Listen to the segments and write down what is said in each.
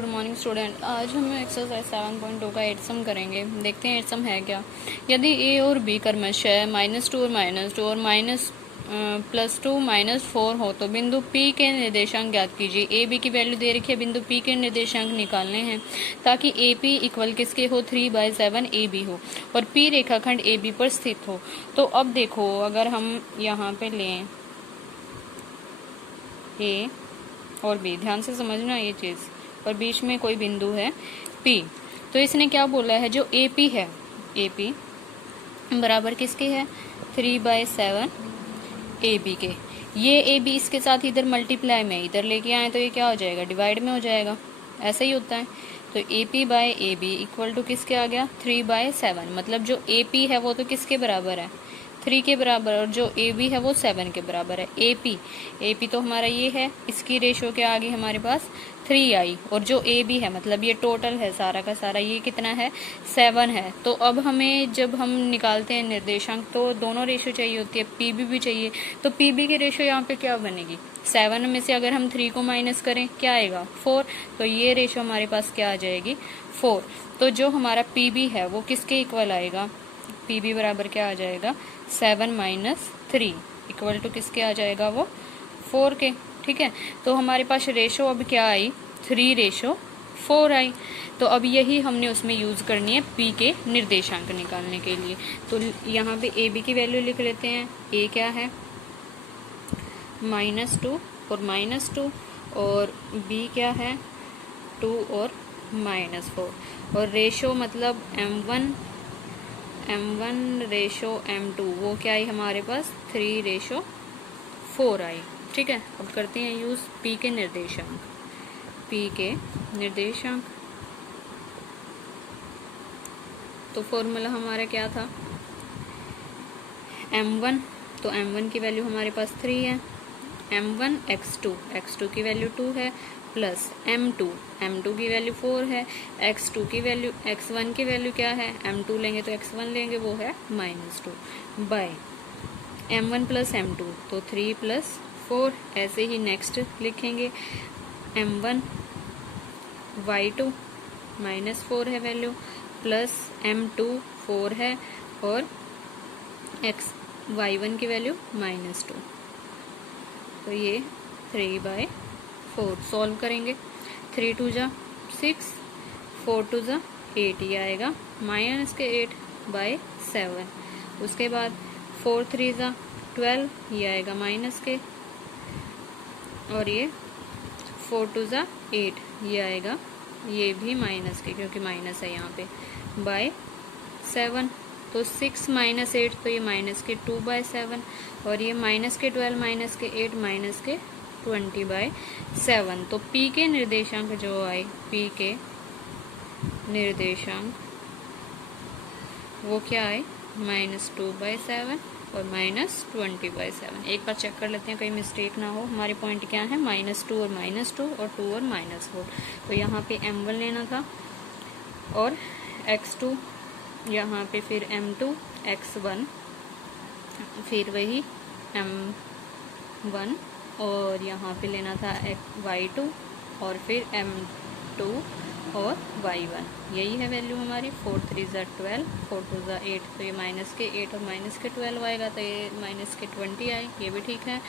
Good morning student. आज हम exercise 7.2 का 8 सम करेंगे। देखते हैं 8 सम है क्या। यदि ए और बी क्रमशः -2 और -2 और +2 -4 हो तो बिंदु P के निर्देशांक ज्ञात कीजिए। ए बी की वैल्यू दे रखी है, बिंदु P के निर्देशांक निकालने हैं ताकि ए पी इक्वल किसके हो 3/7 ए बी हो और P रेखाखंड ए बी पर स्थित हो। तो अब देखो, अगर हम यहाँ पे लें ए और बी, ध्यान से समझना ये चीज़, और बीच में कोई बिंदु है P, तो इसने क्या बोला है, जो AP है, AP बराबर किसके है 3/7 AB के। ये AB इसके साथ इधर मल्टीप्लाई में इधर लेके आए तो ये क्या हो जाएगा, डिवाइड में हो जाएगा। ऐसा ही होता है। तो AP/AB इक्वल टू किसके आ गया 3/7। मतलब जो AP है वो तो किसके बराबर है 3 के बराबर, और जो AB है वो 7 के बराबर है। AP तो हमारा ये है, इसकी रेशो क्या आ गई हमारे पास 3 आई, और जो AB है मतलब ये टोटल है सारा का सारा, ये कितना है 7 है। तो अब हमें जब हम निकालते हैं निर्देशांक तो दोनों रेशो चाहिए होती है, PB भी चाहिए। तो PB की रेशो यहाँ पे क्या बनेगी, 7 में से अगर हम 3 को माइनस करें क्या आएगा 4, तो ये रेशो हमारे पास क्या आ जाएगी 4। तो जो हमारा PB है वो किसके इक्वल आएगा, PB बराबर क्या आ जाएगा 7 - 3 इक्वल टू किसके आ जाएगा वो 4 के। ठीक है, तो हमारे पास रेशो अब क्या आई 3:4 आई। तो अब यही हमने उसमें यूज करनी है P के निर्देशांक निकालने के लिए। तो यहाँ पे AB की वैल्यू लिख लेते हैं। A क्या है -2 और -2, और B क्या है 2 और -4, और रेशो मतलब M1 रेशो M2 वो क्या आई हमारे पास 3:4 आई। ठीक है, अब करते हैं यूज P के निर्देशांक। P के निर्देशांक, तो फॉर्मूला हमारा क्या था M1, तो M1 की वैल्यू हमारे पास 3 है, M1 x2 की वैल्यू 2 है, प्लस M2 की वैल्यू 4 है, x2 की वैल्यू x1 की वैल्यू क्या है, M2 लेंगे तो x1 लेंगे वो है -2 बाय M1 + M2 तो 3 + 4। ऐसे ही नेक्स्ट लिखेंगे M1 y2 -4 है वैल्यू, प्लस M2 4 है, और y1 की वैल्यू -2, तो ये 3/4 सॉल्व करेंगे। 3 2 जा 6, 4 2 जा 8, ये आएगा -8/7। उसके बाद 4 3 जा 12, ये आएगा माइनस के, और ये 4 2 जा 8, ये आएगा ये भी माइनस के, क्योंकि माइनस है यहाँ पे /7। तो 6 - 8 तो ये -2/7, और ये -12 -8 -20/7। तो P के निर्देशांक जो आए, P के निर्देशांक वो क्या आए -2/7 और -20/7। एक बार चेक कर लेते हैं कहीं मिस्टेक ना हो। हमारे पॉइंट क्या है -2 और -2 और 2 और -4। तो यहाँ पे M1 लेना था और x2, यहाँ पे फिर M2 x1, फिर वही M1, और यहाँ पे लेना था y2 और फिर M2 और y1। यही है वैल्यू हमारी। 4 3 ज़ा 12, 4 2 ज़ा 8, तो ये -8 और -12 आएगा, तो ये -20 आई, ये भी ठीक है।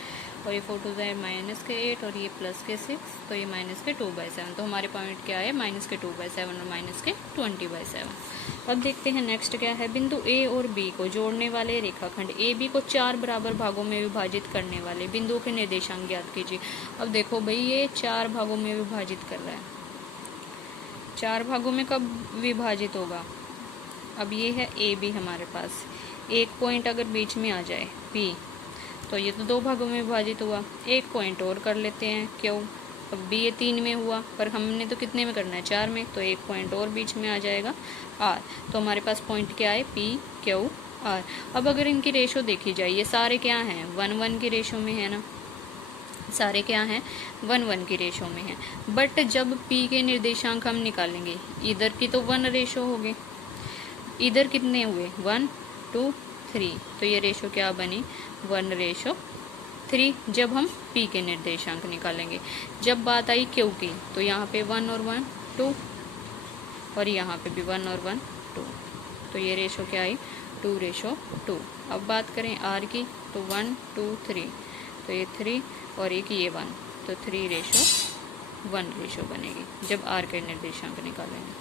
और ये 4 2 ज़ा -8 और ये +6, तो ये -2/7। तो हमारे पॉइंट क्या है -2/7 और -20/7। अब देखते हैं नेक्स्ट क्या है। बिंदु A और B को जोड़ने वाले रेखाखंड AB को 4 बराबर भागों में विभाजित करने वाले बिंदुओं के निर्देशांक ज्ञात कीजिए। अब देखो भाई, ये 4 भागों में विभाजित कर रहा है। 4 भागों में कब विभाजित होगा, अब ये है AB हमारे पास, एक पॉइंट अगर बीच में आ जाए P, तो ये तो 2 भागों में विभाजित हुआ। एक पॉइंट और कर लेते हैं, क्यों, अब B ये 3 में हुआ, पर हमने तो कितने में करना है 4 में, तो एक पॉइंट और बीच में आ जाएगा R। तो हमारे पास पॉइंट क्या है P Q R। अब अगर इनकी रेशो देखी जाए, ये सारे क्या हैं 1:1 की रेशो में है ना, सारे क्या हैं 1:1 की रेशो में है। बट जब P के निर्देशांक हम निकालेंगे, इधर की तो 1 रेशो हो गई, इधर कितने हुए 1 2 3, तो ये रेशो क्या बनी 1:3 जब हम P के निर्देशांक निकालेंगे। जब बात आई Q की, तो यहाँ पे 1 और 1 2, और यहाँ पे भी 1 और 1 2, तो ये रेशो क्या आई 2:2। अब बात करें आर की, तो 1 2 3, तो ये 3 और एक ये 1, तो 3:1 रेशो बनेगी जब आर के निर्देशांक निकालेंगे।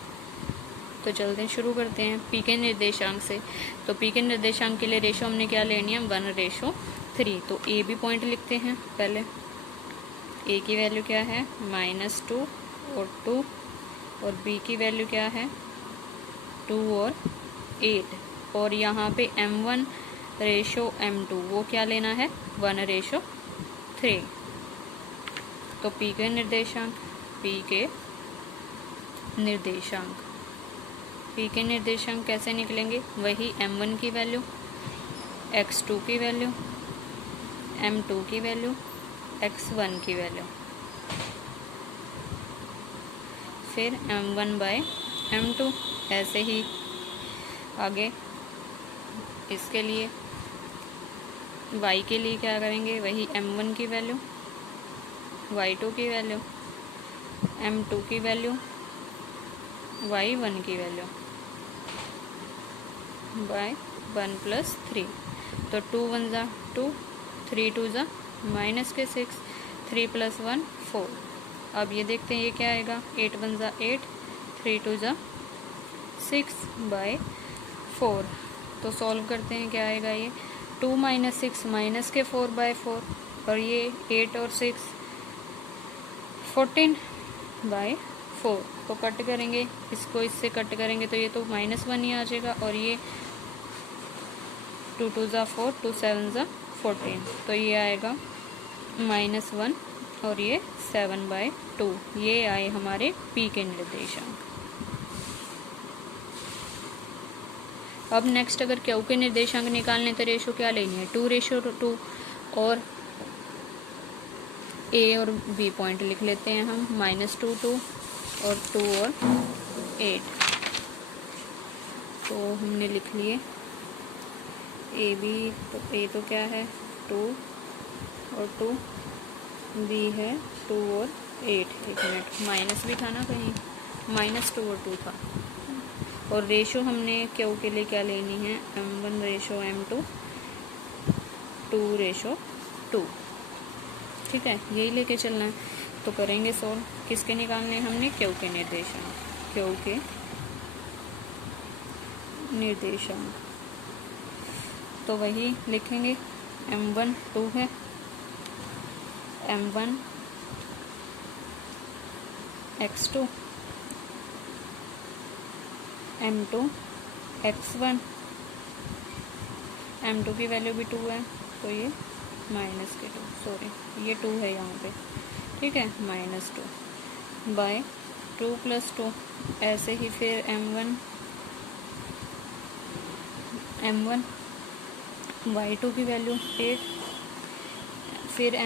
तो चलते हैं, शुरू करते हैं पी के निर्देशांक से। तो पी के निर्देशांक के लिए रेशो हमने क्या लेनी है 1:3। तो ए भी पॉइंट लिखते हैं पहले। ए की वैल्यू क्या है -2 और 2, और बी की वैल्यू क्या है 2 और 8, और यहाँ पे m1:m2 वो क्या लेना है 1:3। तो पी के निर्देशांक, पी के निर्देशांक कैसे निकलेंगे, वही m1 की वैल्यू, x2 की वैल्यू, m2 की वैल्यू, x1 की वैल्यू, फिर m1/m2। ऐसे ही आगे इसके लिए y के लिए क्या करेंगे, वही m1 की वैल्यू, y2 की वैल्यू, m2 की वैल्यू, y1 की वैल्यू बाय 1 + 3। तो 2 1 ज़ा 2, 3 2 ज़ा -6, 3 + 1 4। अब ये देखते हैं ये क्या आएगा, 8 1 ज़ा 8, 3 2 ज़ा 6/4। तो सॉल्व करते हैं, क्या आएगा ये 2 - 6 -4/4, और ये 8 और 6 14/4। तो कट करेंगे, इसको इससे कट करेंगे तो ये तो -1 ही आ जाएगा, और ये 2 2 ज़ा 4, 2 7 ज़ा 14, तो ये आएगा -1, और ये 7/2। ये आए हमारे पी के निर्देशांक। अब नेक्स्ट अगर क्यू के निर्देशांक निकालने तो रेशो क्या लेनी है 2:2, और ए और बी पॉइंट लिख लेते हैं हम, -2 2 और 2 और 8। तो हमने लिख लिए ए बी, तो ए तो क्या है 2 और 2, बी है 2 और 8, एक मिनट माइनस भी था ना कहीं, -2 और 2 था। और रेशो हमने क्यू के लिए क्या लेनी है m1:m2, 2:2, ठीक है, यही लेके चलना है। तो करेंगे सोल्व, किसके निकालने हमने क्यू के निर्देशांक, क्यू के निर्देशांक। तो वही लिखेंगे, m1 2 है, m1 x2, m2 x1, m2 की वैल्यू भी 2 है, तो ये -2, सॉरी ये 2 है यहाँ पे, ठीक है, -2 बाय 2 + 2। ऐसे ही फिर m1 y2 की वैल्यू 8, फिर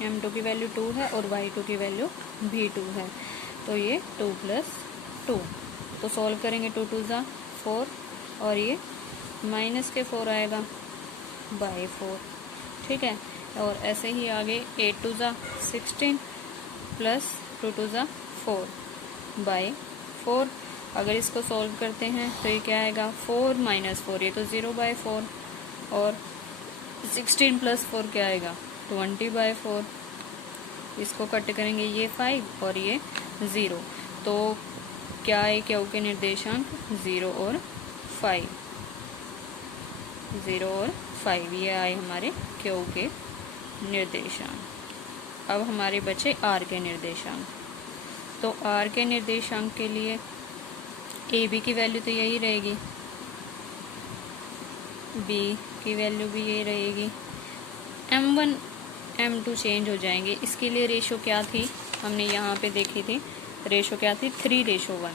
m2 की वैल्यू 2 है, और y2 की वैल्यू भी 2 है, तो ये 2 + 2। तो सॉल्व करेंगे, 2 2 ज़ा 4, और ये -4 आएगा बाय 4, ठीक है। और ऐसे ही आगे 8 2 ज़ा 16 + 2 2 ज़ा 4 बाय 4। अगर इसको सॉल्व करते हैं तो ये क्या आएगा 4 - 4, ये तो 0/4, और 16 + 4 क्या आएगा 20/4। इसको कट करेंगे, ये 5 और ये 0, तो क्या है क्यू के निर्देशांक 0 और 5, 0 और 5, ये आए हमारे क्यू के निर्देशांक। अब हमारे बचे आर के निर्देशांक। तो आर के निर्देशांक के लिए ए बी की वैल्यू तो यही रहेगी, बी की वैल्यू भी यही रहेगी, m1 m2 चेंज हो जाएंगे। इसके लिए रेशो क्या थी हमने यहाँ पे देखी थी, रेशो क्या थी 3:1।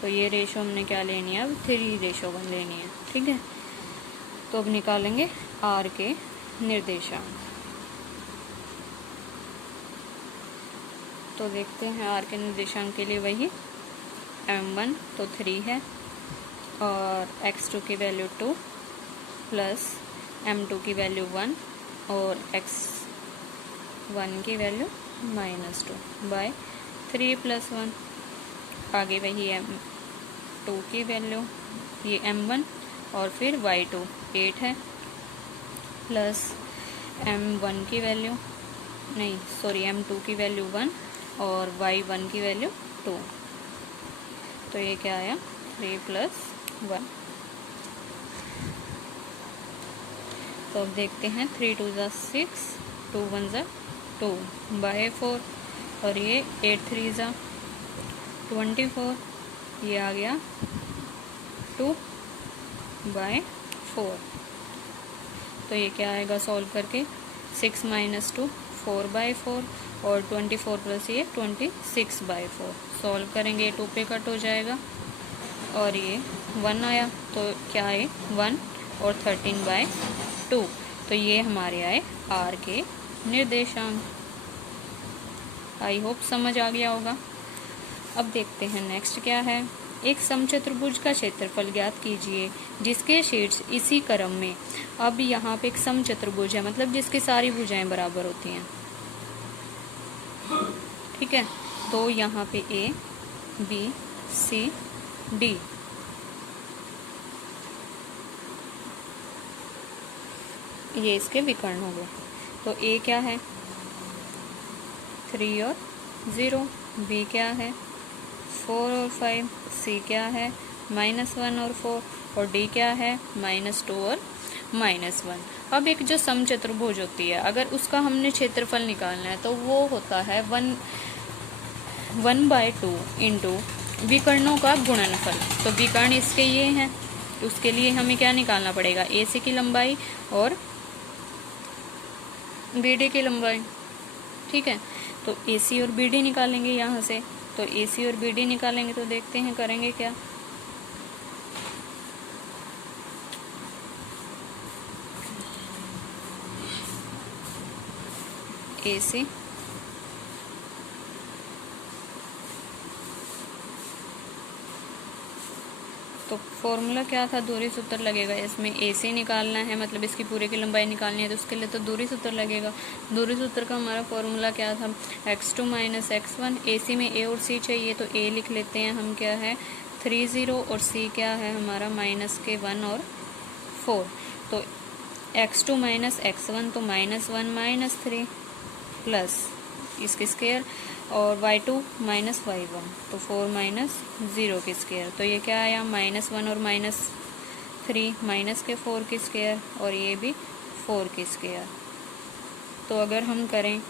तो ये रेशो हमने क्या लेनी है अब 3:1 लेनी है, ठीक है। तो अब निकालेंगे आर के निर्देशांक। तो देखते हैं आर के निर्देशांक के लिए वही m1 तो 3 है, और x2 की वैल्यू 2 प्लस m2 की वैल्यू 1 और 1 की वैल्यू -2 बाय 3 + 1, आगे वही m2 की वैल्यू, ये m1 और फिर y2 8 है, प्लस m1 की वैल्यू नहीं सॉरी m2 की वैल्यू 1 और y1 की वैल्यू 2, तो ये क्या आया 3 + 1। तो अब देखते हैं 3 × 2 = 6, 2 × 1 = 2 बाय 4, और ये 8 × 3 = 24, ये आ गया 2 बाय 4। तो ये क्या आएगा सॉल्व करके 6 - 2 4 बाय 4 और 24 प्लस ये 26 बाय 4। सॉल्व करेंगे 2 पे कट हो जाएगा और ये 1 आया, तो क्या है 1 और 13 बाय 2। तो ये हमारे आए R के निर्देशांक। आई होप समझ आ गया होगा। अब देखते हैं नेक्स्ट क्या है। एक समचतुर्भुज का क्षेत्रफल ज्ञात कीजिए जिसके शीर्ष इसी क्रम में। अब यहाँ पे एक समचतुर्भुज है, मतलब जिसकी सारी भुजाएं बराबर होती हैं, ठीक है। तो यहाँ पे A B C D, ये इसके विकर्ण हो गए। तो A क्या है 3 और 0, B क्या है 4 और 5, C क्या है -1 और 4, और D क्या है -2 और -1। अब एक जो समचतुर्भुज होती है, अगर उसका हमने क्षेत्रफल निकालना है तो वो होता है 1/2 इंटू विकर्णों का गुणनफल। तो विकर्ण इसके ये हैं, उसके लिए हमें क्या निकालना पड़ेगा AC की लंबाई और BD की लंबाई, ठीक है। तो AC और BD निकालेंगे यहाँ से। तो AC और BD निकालेंगे तो देखते हैं करेंगे क्या। AC तो फॉर्मूला क्या था, दूरी सूत्र लगेगा। इसमें AC निकालना है, मतलब इसकी पूरे की लंबाई निकालनी है, तो उसके लिए तो दूरी सूत्र लगेगा। दूरी सूत्र का हमारा फॉर्मूला क्या था x2 - x1। AC में A और C चाहिए, तो A लिख लेते हैं हम, क्या है 30 और C क्या है हमारा -1 और 4। तो x2 - x1 तो -1 - 3 प्लस इसके स्क्वायर, और y2 - y1 तो 4 - 0 के स्क्वायर। तो ये क्या आया -1 और -3 -4 के स्क्वायर, और ये भी 4 के स्क्वायर। तो अगर हम करें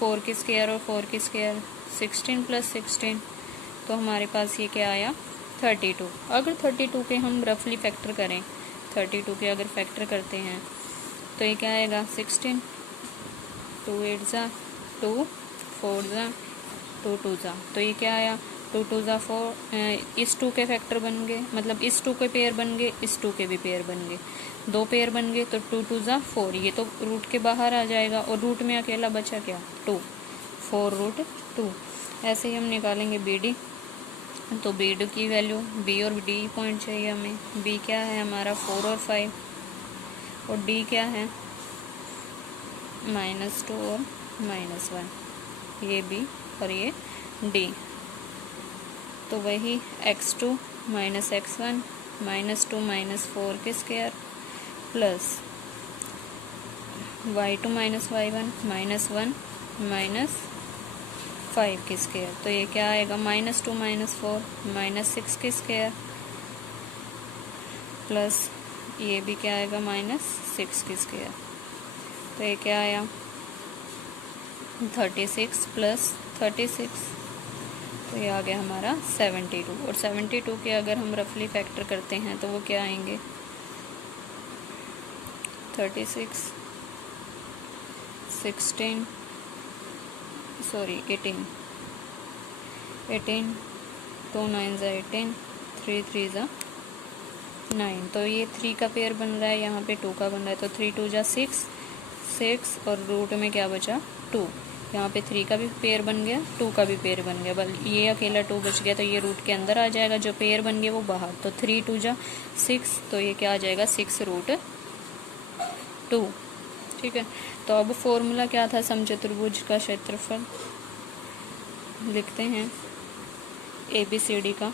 4 के स्क्वायर और 4 के स्क्वायर 16 + 16, तो हमारे पास ये क्या आया 32। अगर 32 के हम रफली फैक्टर करें, 32 के अगर फैक्टर करते हैं तो ये क्या आएगा 16, 2 8 = 2, 4 = 2 2 = तो ये क्या आया 2 2 = 4। इस 2 के फैक्टर बन गए, मतलब इस 2 के पेयर बन गए, इस 2 के भी पेयर बन गए, 2 पेयर बन गए। तो 2 2 = 4, ये तो रूट के बाहर आ जाएगा, और रूट में अकेला बचा क्या 2, 4√2। ऐसे ही हम निकालेंगे BD। तो BD की वैल्यू, B और D पॉइंट चाहिए हमें। B क्या है हमारा 4 और 5, और D क्या है -2 और -1, ये B और ये D। तो वही x2 - x1 -2 - 4 के स्क्वायर प्लस y2 - y1 -1 - 5 के स्क्वायर। तो ये क्या आएगा -2 - 4 -6 के स्क्वायर प्लस ये भी क्या आएगा -6 के स्क्वायर। तो ये क्या आया 36 + 36, तो ये आ गया हमारा 72। और 72 के अगर हम रफली फैक्टर करते हैं तो वो क्या आएंगे 36 16 सॉरी 18 2 9 = 18, 3 3 = 9। तो ये 3 का पेयर बन रहा है, यहाँ पे 2 का बन रहा है। तो 3 2 = 6 और रूट में क्या बचा 2। यहाँ पे 3 का भी पेयर बन गया, 2 का भी पेयर बन गया, बल ये अकेला 2 बच गया, तो ये रूट के अंदर आ जाएगा, जो पेयर बन गया वो बाहर। तो 3 2 = 6, तो ये क्या आ जाएगा 6√2, ठीक है। तो अब फॉर्मूला क्या था समचतुर्भुज का क्षेत्रफल, लिखते हैं ABCD का,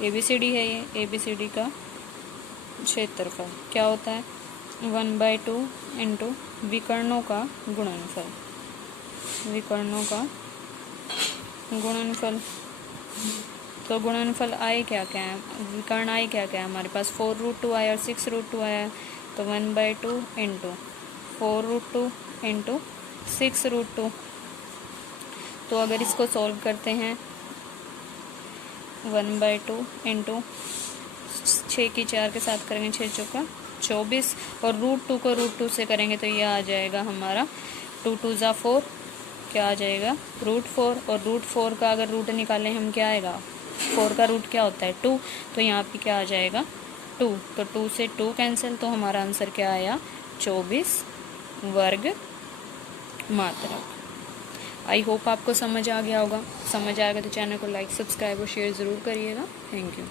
ABCD है ये, ABCD का क्षेत्रफल क्या होता है 1/2 इंटू विकर्णों का गुणनफल, विकर्णों का गुणनफल। तो गुणनफल आए क्या क्या है, विकर्ण आए क्या क्या है हमारे पास, 4√2 आया और 6√2 आया। तो 1/2 इंटू 4√2 इंटू 6√2। तो अगर इसको सॉल्व करते हैं 1/2 इंटू 6 की 4 के साथ करेंगे, 6 चौका 24, और √2 को √2 से करेंगे तो ये आ जाएगा हमारा 2 2 ज़ा 4, क्या आ जाएगा √4, और √4 का अगर रूट निकालें हम क्या आएगा, 4 का रूट क्या होता है 2, तो यहाँ पे क्या आ जाएगा 2, तो 2 से 2 कैंसिल, तो हमारा आंसर क्या आया 24 वर्ग मात्रक। आई होप आपको समझ आ गया होगा, समझ आएगा तो चैनल को लाइक सब्सक्राइब और शेयर ज़रूर करिएगा। Thank you.